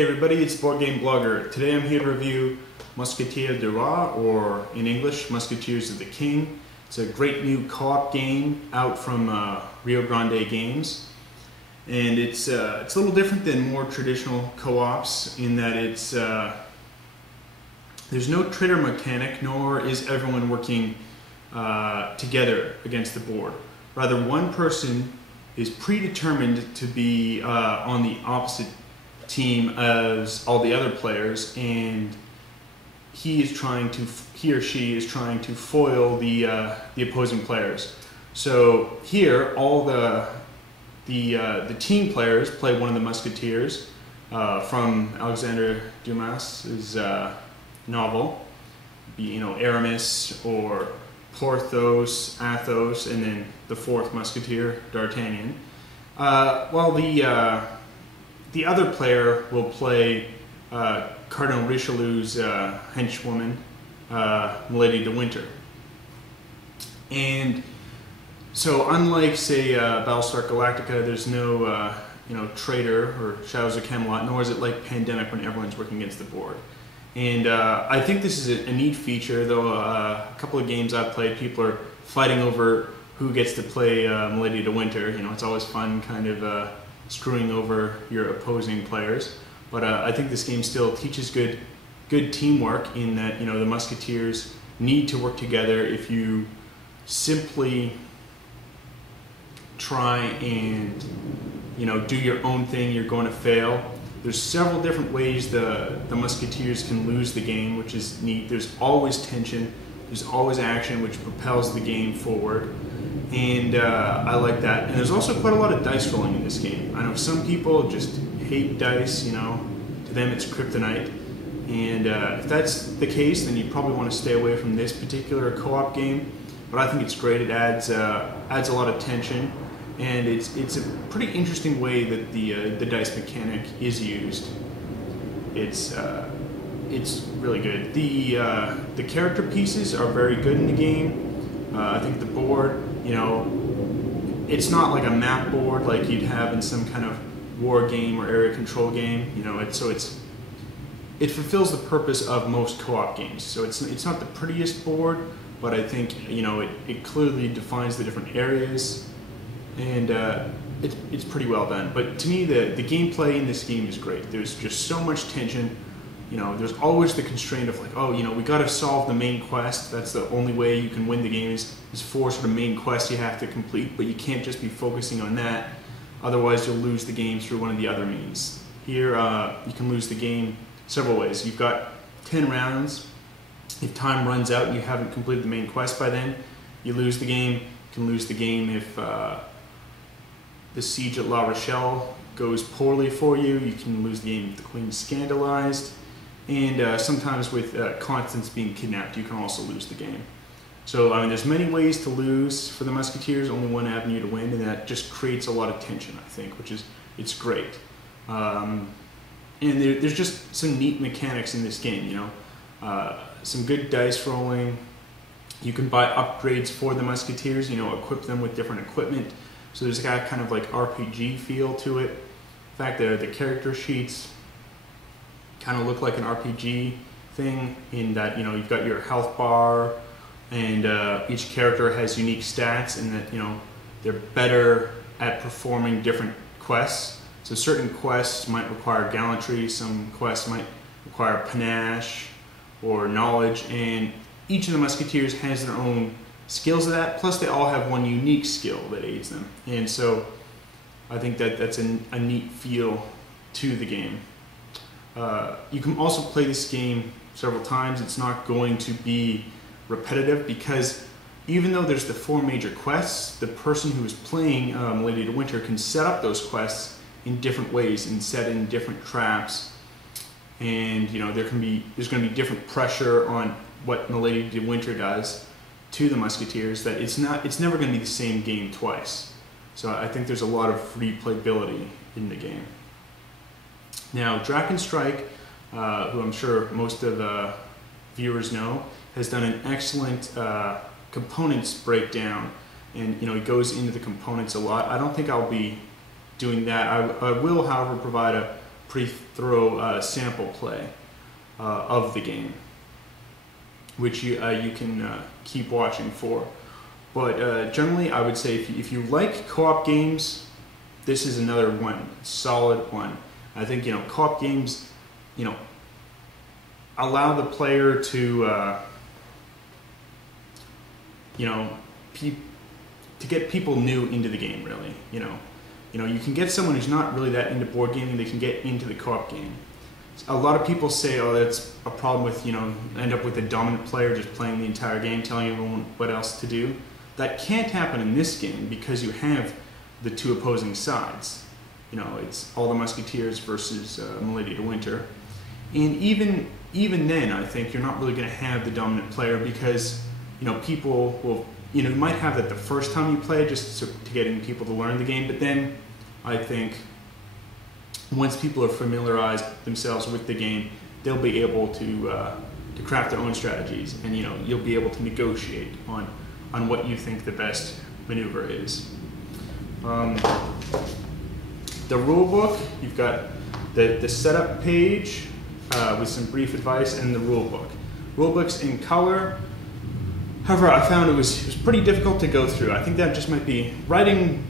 Hey everybody, it's Board Game Blogger. Today I'm here to review Musketeers du Roy, or in English, Musketeers of the King. It's a great new co-op game out from Rio Grande Games. And it's a little different than more traditional co-ops in that there's no traitor mechanic, nor is everyone working together against the board. Rather, one person is predetermined to be on the opposite team as all the other players, and he or she is trying to foil the opposing players. So here, all the team players play one of the Musketeers from Alexander Dumas's novel, Aramis or Porthos, Athos, and then the fourth Musketeer, D'Artagnan. While the other player will play Cardinal Richelieu's henchwoman, Milady de Winter. And so, unlike, say, Battlestar Galactica, there's no traitor or Shadows of Camelot, nor is it like Pandemic when everyone's working against the board. And I think this is a neat feature, though a couple of games I've played, people are fighting over who gets to play Milady de Winter. It's always fun kind of screwing over your opposing players. But I think this game still teaches good teamwork in that, the Musketeers need to work together. If you simply try and, do your own thing, you're going to fail. There's several different ways the Musketeers can lose the game, which is neat. There's always tension, there's always action, which propels the game forward. And I like that. And there's also quite a lot of dice rolling in this game. I know some people just hate dice, to them it's kryptonite. And if that's the case, then you probably want to stay away from this particular co-op game. But I think it's great. It adds a lot of tension. And it's a pretty interesting way that the dice mechanic is used. It's really good. The character pieces are very good in the game. I think the board, it's not like a map board like you'd have in some kind of war game or area control game. It fulfills the purpose of most co-op games. So it's not the prettiest board, but I think it clearly defines the different areas. And it's pretty well done. But to me, the gameplay in this game is great. There's just so much tension. There's always the constraint of like, oh, we got to solve the main quest. That's the only way you can win the game is four sort of main quests you have to complete. But you can't just be focusing on that. Otherwise, you'll lose the game through one of the other means. Here, you can lose the game several ways. You've got 10 rounds. If time runs out and you haven't completed the main quest by then, you lose the game. You can lose the game if the siege at La Rochelle goes poorly for you. You can lose the game if the Queen's scandalized. And sometimes with Constance being kidnapped, you can also lose the game. So, there's many ways to lose for the Musketeers, only one avenue to win, and that just creates a lot of tension, I think, it's great. And there's just some neat mechanics in this game, some good dice rolling. You can buy upgrades for the Musketeers, equip them with different equipment. So there's a kind of like RPG feel to it. In fact, the character sheets kind of look like an RPG thing in that, you've got your health bar, and each character has unique stats, and that, they're better at performing different quests. So certain quests might require gallantry, some quests might require panache or knowledge, and each of the Musketeers has their own skills of that, plus they all have one unique skill that aids them. And so I think that's a neat feel to the game. You can also play this game several times. It's not going to be repetitive because even though there's the 4 major quests, the person who is playing Milady de Winter can set up those quests in different ways and set in different traps. And there's going to be different pressure on what Milady de Winter does to the Musketeers, that it's never going to be the same game twice. So I think there's a lot of replayability in the game. Now, Drakenstrike, who I'm sure most of the viewers know, has done an excellent components breakdown, and he goes into the components a lot. I don't think I'll be doing that. I will, however, provide a pretty thorough sample play of the game, which you can keep watching for. But generally, I would say if you like co-op games, this is another one, solid one. I think, you know, co-op games, you know, allow the player to, you know, to get people new into the game. Really, you know, you can get someone who's not really that into board gaming, they can get into the co-op game. A lot of people say, oh, that's a problem with, you know, end up with a dominant player just playing the entire game, telling everyone what else to do. That can't happen in this game because you have the two opposing sides. You know, it's all the Musketeers versus Milady de Winter. And even then, I think you're not really going to have the dominant player because, you know, people will, you know, you might have that the first time you play just to getting people to learn the game, but then I think once people are familiarized themselves with the game, they'll be able to craft their own strategies, and, you know, you'll be able to negotiate on what you think the best maneuver is. The rule book, you've got the setup page with some brief advice, and the rule book. Rule book's in color. However, I found it was pretty difficult to go through. I think that just might be writing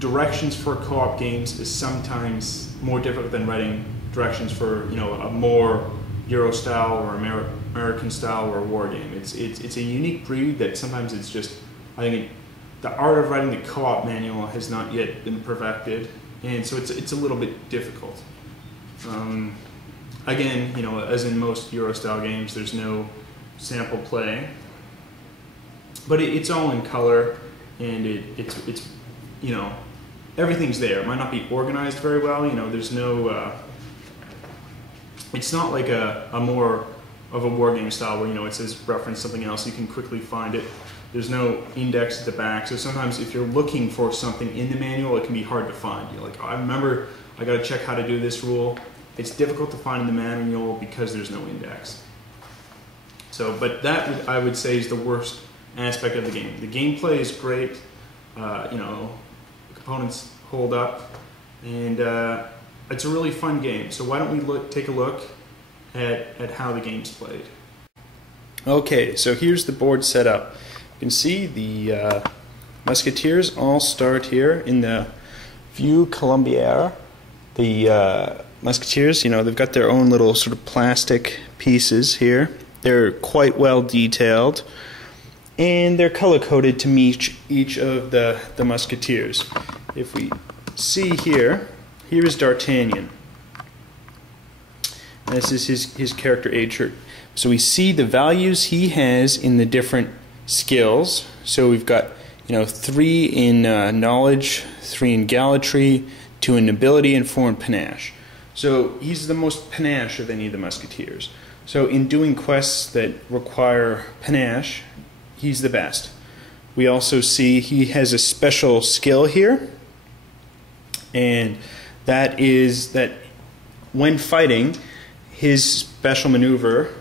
directions for co-op games is sometimes more difficult than writing directions for, you know, a more Euro style or American style or war game. It's a unique breed that sometimes it's just, I think the art of writing the co-op manual has not yet been perfected, and so it's a little bit difficult. Again, you know, as in most Euro style games, there's no sample play, but it's all in color, and it's you know, everything's there. It might not be organized very well. You know, there's no. It's not like a more of a war game style where, you know, it says reference something else. You can quickly find it. There's no index at the back, so sometimes if you're looking for something in the manual, it can be hard to find. You're like, oh, I remember I got to check how to do this rule. It's difficult to find in the manual because there's no index. So, but that I would say is the worst aspect of the game. The gameplay is great. You know, the components hold up, and it's a really fun game. So why don't we take a look at how the game's played. Okay, so here's the board set up. You can see the Musketeers all start here in the Vue Colombière. The Musketeers, you know, they've got their own little sort of plastic pieces here. They're quite well detailed, and they're color-coded to meet each of the Musketeers. If we see here, here is D'Artagnan. This is his character age. So we see the values he has in the different skills. So we've got, you know, 3 in knowledge, 3 in gallantry, 2 in nobility, and 4 in panache. So he's the most panache of any of the Musketeers. So in doing quests that require panache, he's the best. We also see he has a special skill here, and that is that when fighting, his special maneuver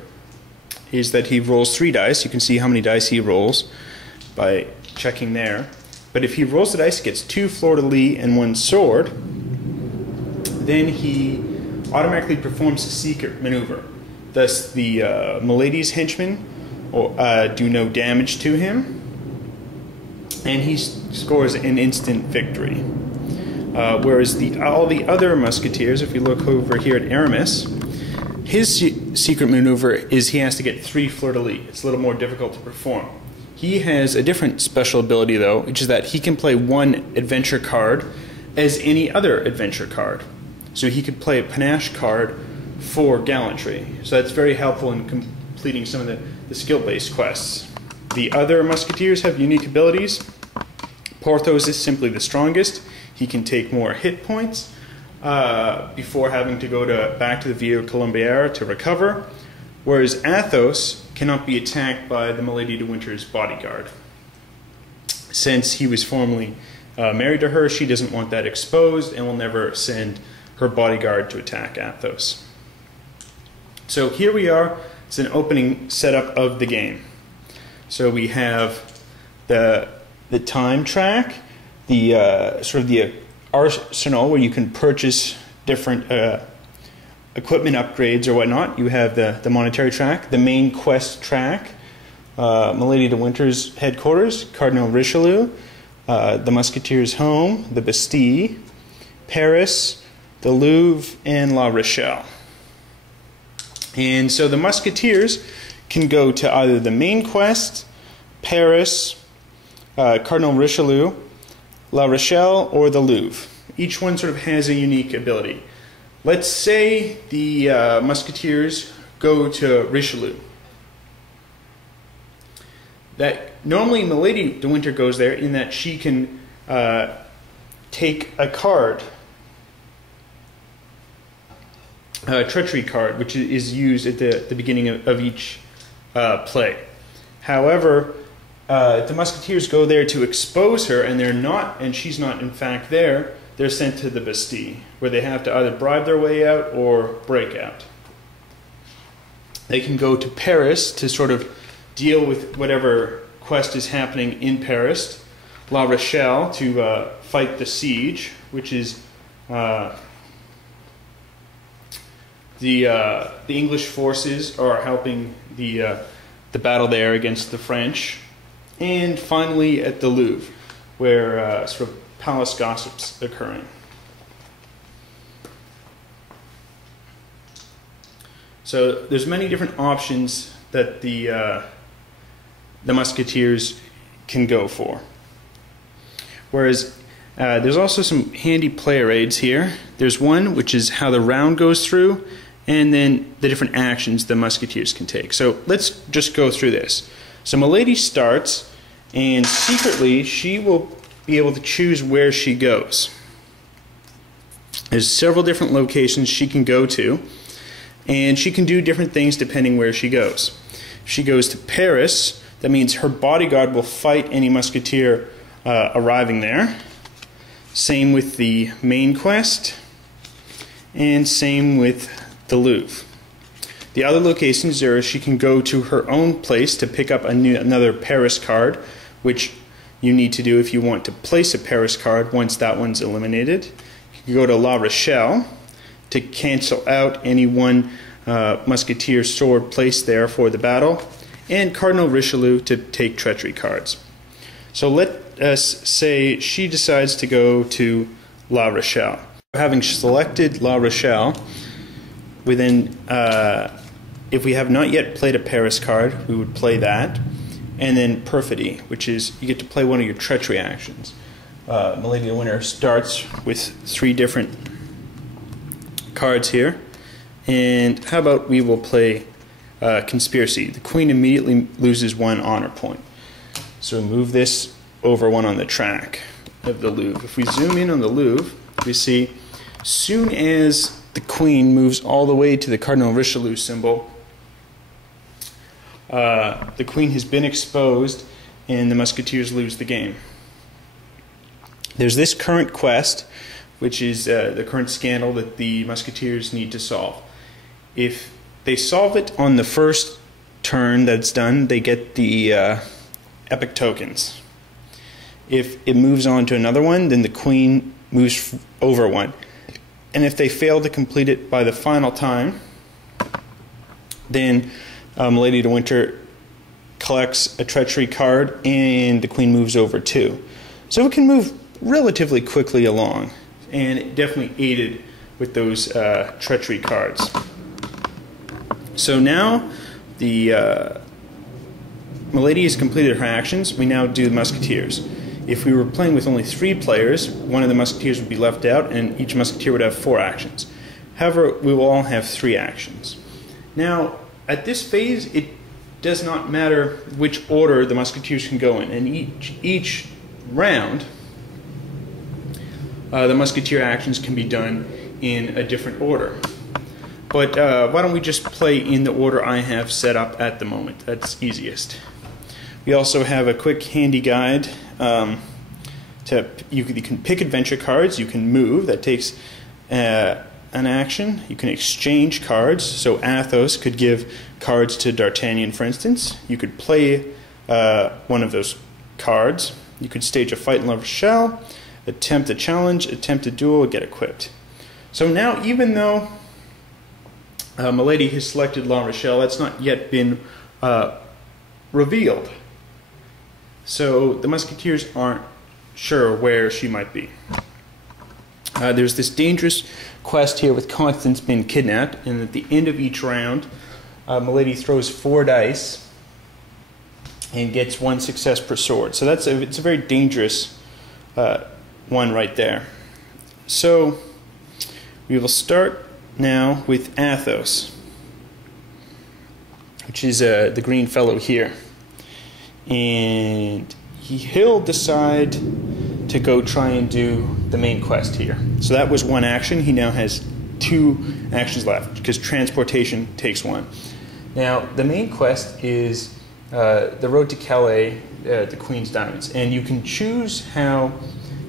is that he rolls 3 dice. You can see how many dice he rolls by checking there. But if he rolls the dice, he gets 2 fleur-de-lis and 1 sword, then he automatically performs a secret maneuver. Thus, the Milady's henchmen do no damage to him, and he scores an instant victory. Whereas all the other Musketeers, if you look over here at Aramis, his secret maneuver is he has to get 3 fleur-de-lis. It's a little more difficult to perform. He has a different special ability, though, which is that he can play 1 adventure card as any other adventure card. So he could play a panache card for gallantry. So that's very helpful in completing some of the skill-based quests. The other Musketeers have unique abilities. Porthos is simply the strongest. He can take more hit points before having to go back to the Rio Colombière to recover, whereas Athos cannot be attacked by the Milady de Winter's bodyguard. Since he was formerly married to her, she doesn't want that exposed and will never send her bodyguard to attack Athos. So here we are. It's an opening setup of the game. So we have the time track, the sort of the arsenal where you can purchase different equipment upgrades or whatnot, you have the monetary track, the main quest track, Milady de Winter's headquarters, Cardinal Richelieu, the Musketeers' home, the Bastille, Paris, the Louvre, and La Rochelle. And so the Musketeers can go to either the main quest, Paris, Cardinal Richelieu, La Rochelle, or the Louvre. Each one sort of has a unique ability. Let's say the Musketeers go to Richelieu. That normally Milady de Winter goes there in that she can take a card, a treachery card, which is used at the beginning of each play. However, the Musketeers go there to expose her, and she's not in fact there. They're sent to the Bastille, where they have to either bribe their way out or break out. They can go to Paris to sort of deal with whatever quest is happening in Paris. La Rochelle to fight the siege, which is the English forces are helping the battle there against the French. And finally at the Louvre, where sort of palace gossip's occurring. So there's many different options that the Musketeers can go for. Whereas there's also some handy player aids here. There's one which is how the round goes through, and then the different actions the Musketeers can take. So let's just go through this. So Milady starts, and secretly she will be able to choose where she goes. There's several different locations she can go to, and she can do different things depending where she goes. If she goes to Paris, that means her bodyguard will fight any Musketeer arriving there. Same with the main quest, and same with the Louvre. The other locations are she can go to her own place to pick up another Paris card, which you need to do if you want to place a Paris card once that one's eliminated. You can go to La Rochelle to cancel out any one Musketeer sword placed there for the battle, and Cardinal Richelieu to take treachery cards. So let us say she decides to go to La Rochelle. Having selected La Rochelle, we then, if we have not yet played a Paris card, we would play that. And then Perfidy, which is you get to play one of your treachery actions. Milady de Winter starts with 3 different cards here. And how about we will play Conspiracy. The Queen immediately loses 1 honor point. So we move this over 1 on the track of the Louvre. If we zoom in on the Louvre, we see as soon as the Queen moves all the way to the Cardinal Richelieu symbol, the Queen has been exposed and the Musketeers lose the game. There's this current quest, which is the current scandal that the Musketeers need to solve. If they solve it on the first turn that's done, they get the epic tokens. If it moves on to another one, then the Queen moves over 1. And if they fail to complete it by the final time, then Milady de Winter collects a treachery card and the Queen moves over 2. So it can move relatively quickly along, and it definitely aided with those treachery cards. So now the Milady has completed her actions. We now do the Musketeers. If we were playing with only 3 players, one of the Musketeers would be left out and each Musketeer would have 4 actions. However, we will all have 3 actions. Now, at this phase, it does not matter which order the Musketeers can go in. And each round, the Musketeer actions can be done in a different order. But why don't we just play in the order I have set up at the moment? That's easiest. We also have a quick handy guide. You can pick adventure cards, you can move, that takes an action. You can exchange cards, so Athos could give cards to D'Artagnan, for instance. You could play one of those cards. You could stage a fight in La Rochelle, attempt a challenge, attempt a duel, get equipped. So now, even though Milady has selected La Rochelle. That's not yet been revealed. So the Musketeers aren't sure where she might be. There's this dangerous quest here with Constance being kidnapped, and at the end of each round, Milady throws 4 dice and gets 1 success per sword. So it's a very dangerous one right there. So we will start now with Athos, which is the green fellow here. And he'll decide to go try and do the main quest here. So that was 1 action. He now has 2 actions left because transportation takes 1. Now the main quest is the road to Calais, the Queen's Diamonds, and you can choose how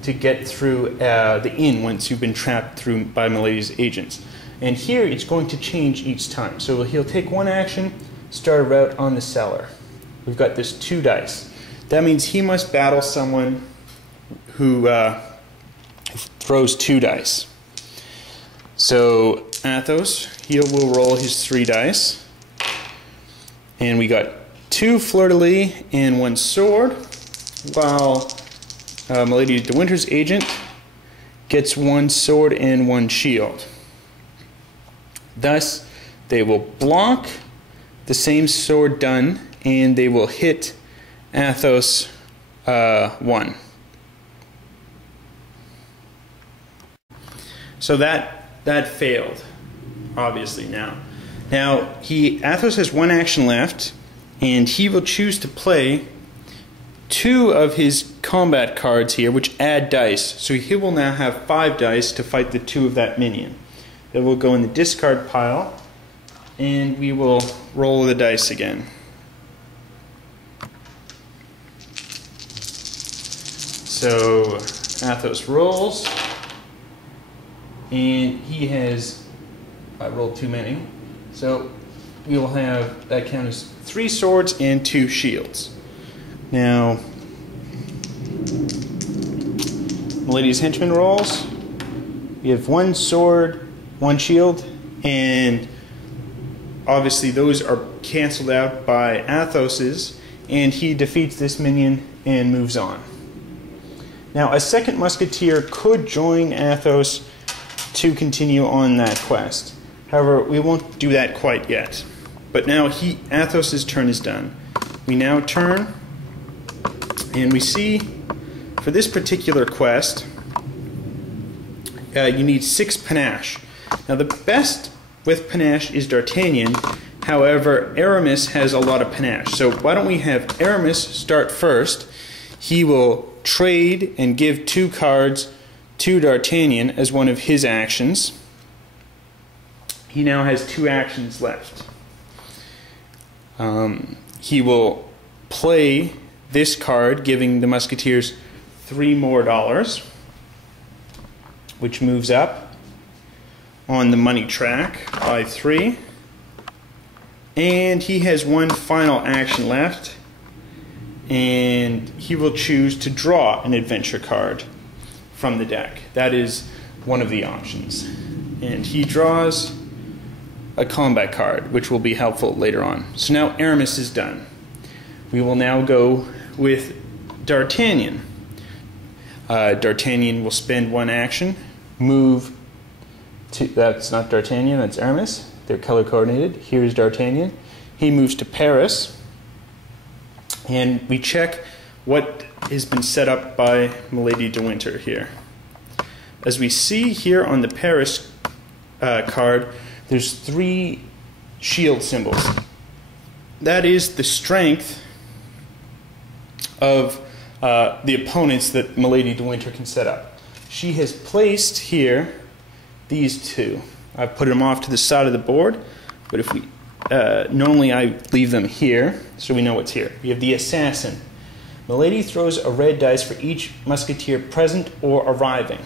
to get through the inn once you've been trapped through by Milady's agents. And here it's going to change each time. So he'll take 1 action, start a route on the cellar. We've got this 2 dice. That means he must battle someone who throws 2 dice. So Athos, he will roll his 3 dice. And we got 2 fleur-de-lis and 1 sword, while Milady de Winter's agent gets 1 sword and 1 shield. Thus, they will block the same sword done, and they will hit Athos 1. So that failed, obviously now. Now Athos has 1 action left, and he will choose to play 2 of his combat cards here, which add dice. So he will now have 5 dice to fight the 2 of that minion. It will go in the discard pile, and we will roll the dice again. So Athos rolls, and he has rolled too many. So we will have that count as 3 swords and 2 shields. Now, Milady's henchman rolls. We have 1 sword, 1 shield, and obviously those are cancelled out by Athos's, and he defeats this minion and moves on. Now, a second musketeer could join Athos to continue on that quest. However, we won't do that quite yet. But now Athos's turn is done. We now turn, and we see for this particular quest, you need 6 panache. Now, the best with panache is D'Artagnan. However, Aramis has a lot of panache. So why don't we have Aramis start first? He will trade and give 2 cards to D'Artagnan as one of his actions. He now has 2 actions left. He will play this card, giving the Musketeers $3 more, which moves up on the money track by 3. And he has 1 final action left, and he will choose to draw an adventure card from the deck. That is one of the options. And he draws a combat card, which will be helpful later on. So now Aramis is done. We will now go with D'Artagnan. D'Artagnan will spend 1 action, move to, that's not D'Artagnan, that's Aramis. They're color coordinated. Here's D'Artagnan. He moves to Paris, and we check what has been set up by Milady de Winter here. As we see here on the Paris card, there's 3 shield symbols. That is the strength of the opponents that Milady de Winter can set up. She has placed here these 2. I've put them off to the side of the board, but if we normally I leave them here so we know what's here. We have the assassin. Milady throws a red dice for each musketeer present or arriving.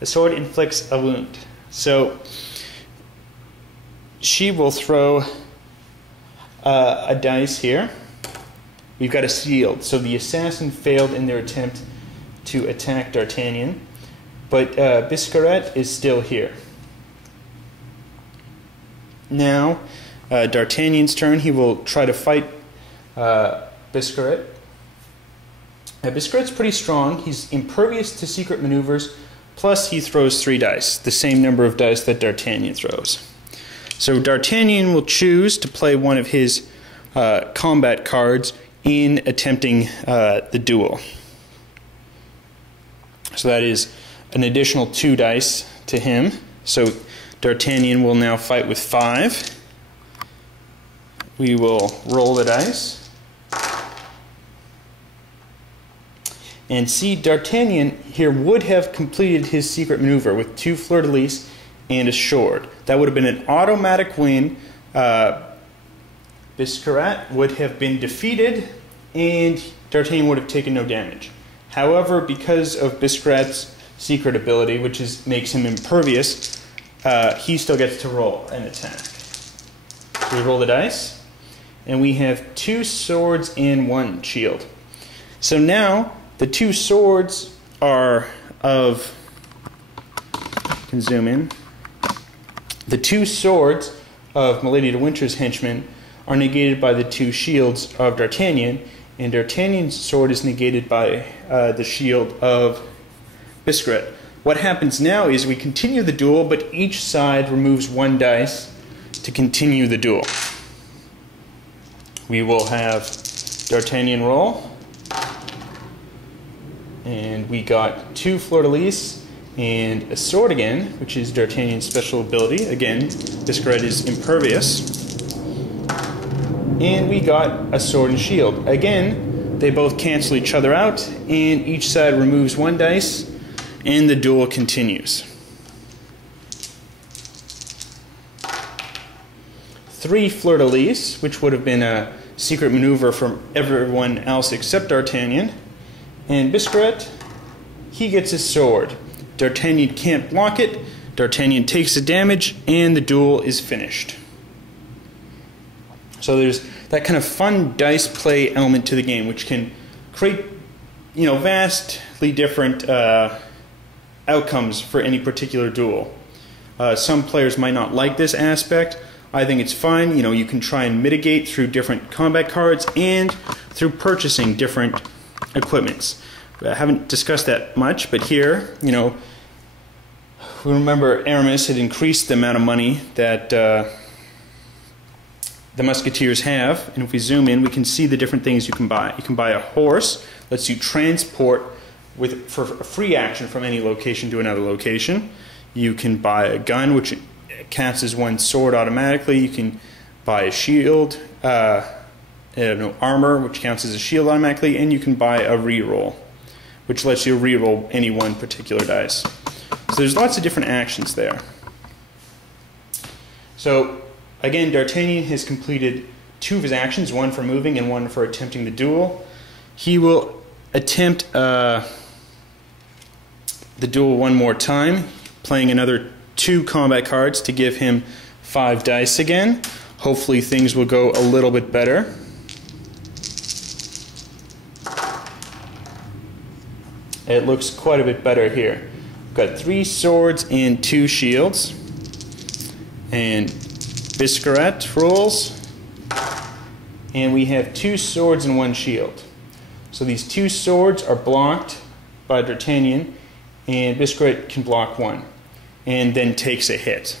The sword inflicts a wound. So she will throw a dice here. We've got a shield. So the assassin failed in their attempt to attack D'Artagnan, but Biscarat is still here. Now, D'Artagnan's turn. He will try to fight Biscarat. Biscarat's pretty strong. He's impervious to secret maneuvers, plus he throws 3 dice, the same number of dice that D'Artagnan throws. So D'Artagnan will choose to play one of his combat cards in attempting the duel. So that is an additional 2 dice to him. So D'Artagnan will now fight with 5. We will roll the dice. And see, D'Artagnan here would have completed his secret maneuver with 2 fleur-de-lis and a sword. That would have been an automatic win. Biscarat would have been defeated, and D'Artagnan would have taken no damage. However, because of Biscarat's secret ability, which makes him impervious, he still gets to roll an attack. So we roll the dice, and we have 2 swords and 1 shield. So now, the 2 swords are of, you can zoom in, the 2 swords of Milady de Winter's henchmen are negated by the 2 shields of D'Artagnan, and D'Artagnan's sword is negated by the shield of Biscarat. What happens now is we continue the duel, but each side removes 1 dice to continue the duel. We will have D'Artagnan roll. And we got 2 fleur-de-lis and a sword again, which is D'Artagnan's special ability. Again, Biscarat is impervious. And we got a sword and shield. Again, they both cancel each other out, and each side removes 1 dice, and the duel continues. 3 fleur-de-lis, which would have been a secret maneuver from everyone else except D'Artagnan. And Biscarat, he gets his sword. D'Artagnan can't block it. D'Artagnan takes the damage, and the duel is finished. So there's that kind of fun dice play element to the game, which can create, vastly different outcomes for any particular duel. Some players might not like this aspect. I think it's fine. You can try and mitigate through different combat cards and through purchasing different equipments. I haven't discussed that much, but here, we remember Aramis had increased the amount of money that the Musketeers have, and if we zoom in, we can see the different things you can buy. You can buy a horse, lets you transport for a free action from any location to another location. You can buy a gun, which counts as 1 sword automatically. You can buy a shield, armor, which counts as a shield automatically, and you can buy a reroll, which lets you reroll any 1 particular dice. So there's lots of different actions there. So again, D'Artagnan has completed 2 of his actions, 1 for moving and 1 for attempting the duel. He will attempt the duel 1 more time, playing another 2 combat cards to give him 5 dice again. Hopefully things will go a little bit better. It looks quite a bit better here. We've got 3 swords and 2 shields. And Biscarat rolls. And we have 2 swords and 1 shield. So these 2 swords are blocked by D'Artagnan, and Biscarat can block 1, and then takes a hit.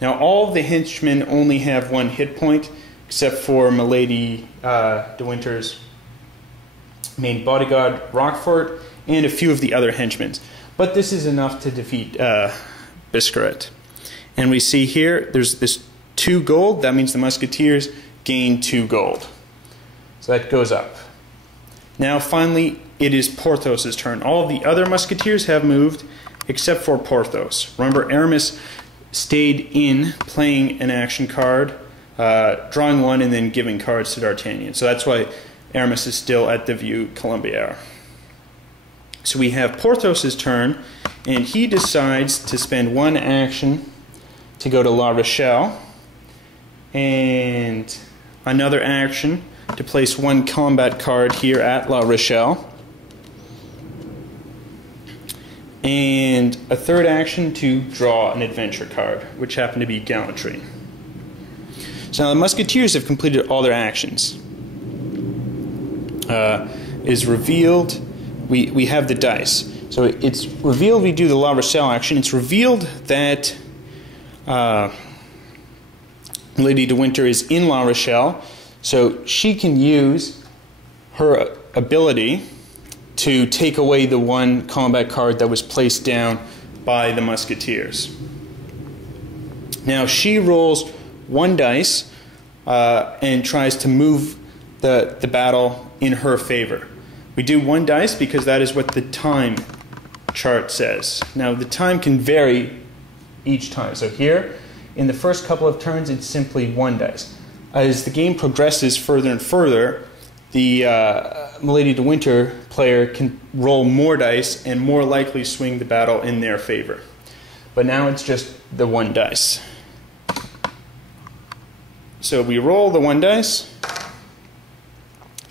Now all of the henchmen only have 1 hit point, except for Milady de Winter's main bodyguard, Roquefort, and a few of the other henchmen. But this is enough to defeat Biscarat. And we see here, there's this 2 gold. That means the Musketeers gain 2 gold. So that goes up. Now finally, it is Porthos's turn. All of the other Musketeers have moved, except for Porthos. Remember, Aramis stayed in, playing an action card, drawing 1, and then giving cards to D'Artagnan. So that's why Aramis is still at the View Colombière. So we have Porthos's turn, and he decides to spend 1 action to go to La Rochelle, and another action to place 1 combat card here at La Rochelle, and a 3rd action to draw an adventure card, which happened to be Gallantry. So now the Musketeers have completed all their actions. Is revealed. We have the dice. So it's revealed we do the La Rochelle action. It's revealed that Lady de Winter is in La Rochelle, so she can use her ability to take away the one combat card that was placed down by the Musketeers. Now she rolls one dice and tries to move the battle in her favor. We do one dice because that is what the time chart says. Now the time can vary each time. So here, in the first couple of turns, it's simply one dice. As the game progresses further and further, the Milady de Winter player can roll more dice and more likely swing the battle in their favor. But now it's just the one dice. So we roll the one dice,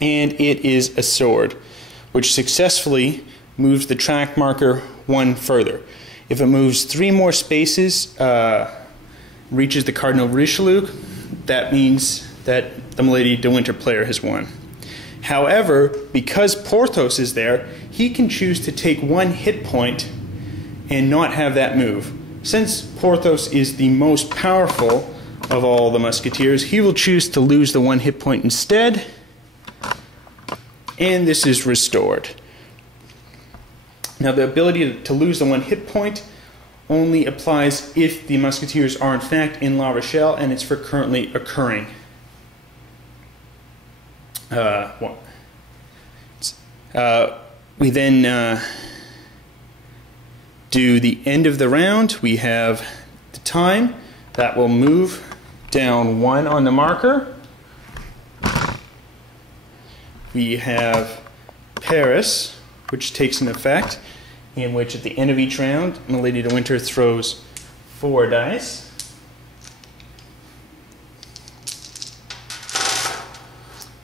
and it is a sword, which successfully moves the track marker one further. If it moves 3 more spaces, reaches the Cardinal Richelieu, that means that the Milady de Winter player has won. However, because Porthos is there, he can choose to take 1 hit point and not have that move. Since Porthos is the most powerful of all the Musketeers, he will choose to lose the 1 hit point instead, and this is restored. Now the ability to lose the 1 hit point only applies if the Musketeers are in fact in La Rochelle and it's for currently occurring. We then do the end of the round. We have the time that will move down 1 on the marker. We have Paris, which takes an effect, in which at the end of each round, Milady de Winter throws 4 dice.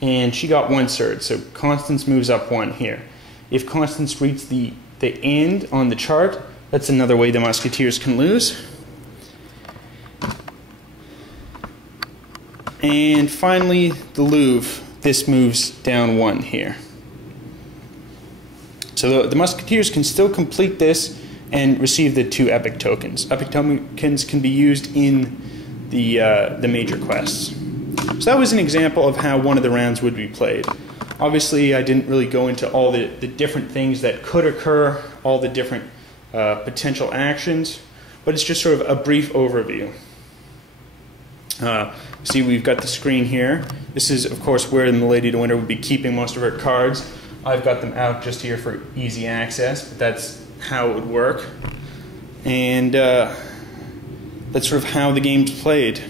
And she got 1 sword, so Constance moves up 1 here. If Constance reaches the end on the chart, that's another way the Musketeers can lose. And finally, the Louvre. This moves down 1 here. So the Musketeers can still complete this and receive the 2 epic tokens. Epic tokens can be used in the major quests. So that was an example of how one of the rounds would be played. Obviously, I didn't really go into all the different things that could occur, all the different potential actions, but it's just sort of a brief overview. See, we've got the screen here. This is, of course, where the Milady de Winter would be keeping most of her cards. I've got them out just here for easy access, but that's how it would work. And that's sort of how the game's played.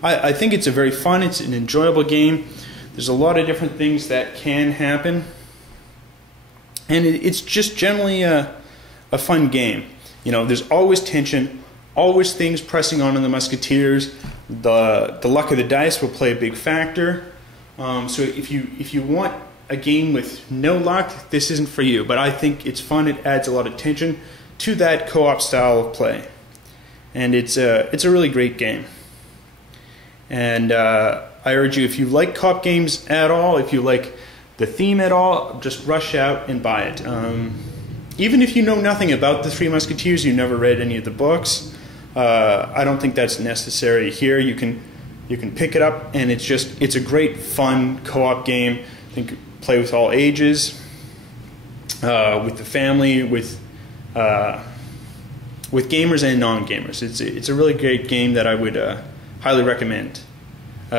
I think it's a very fun, it's an enjoyable game. There's a lot of different things that can happen. And it's just generally a fun game. You know, there's always tension, always things pressing on the Musketeers. The luck of the dice will play a big factor. So if you want a game with no luck, this isn't for you. But I think it's fun. It adds a lot of tension to that co-op style of play, and it's a really great game. And I urge you, if you like co-op games at all, if you like the theme at all, just rush out and buy it. Even if you know nothing about the Three Musketeers, you never read any of the books, I don't think that's necessary here. You can pick it up, and it's a great fun co-op game. I think play with all ages, with the family, with gamers and non-gamers. It's a really great game that I would highly recommend.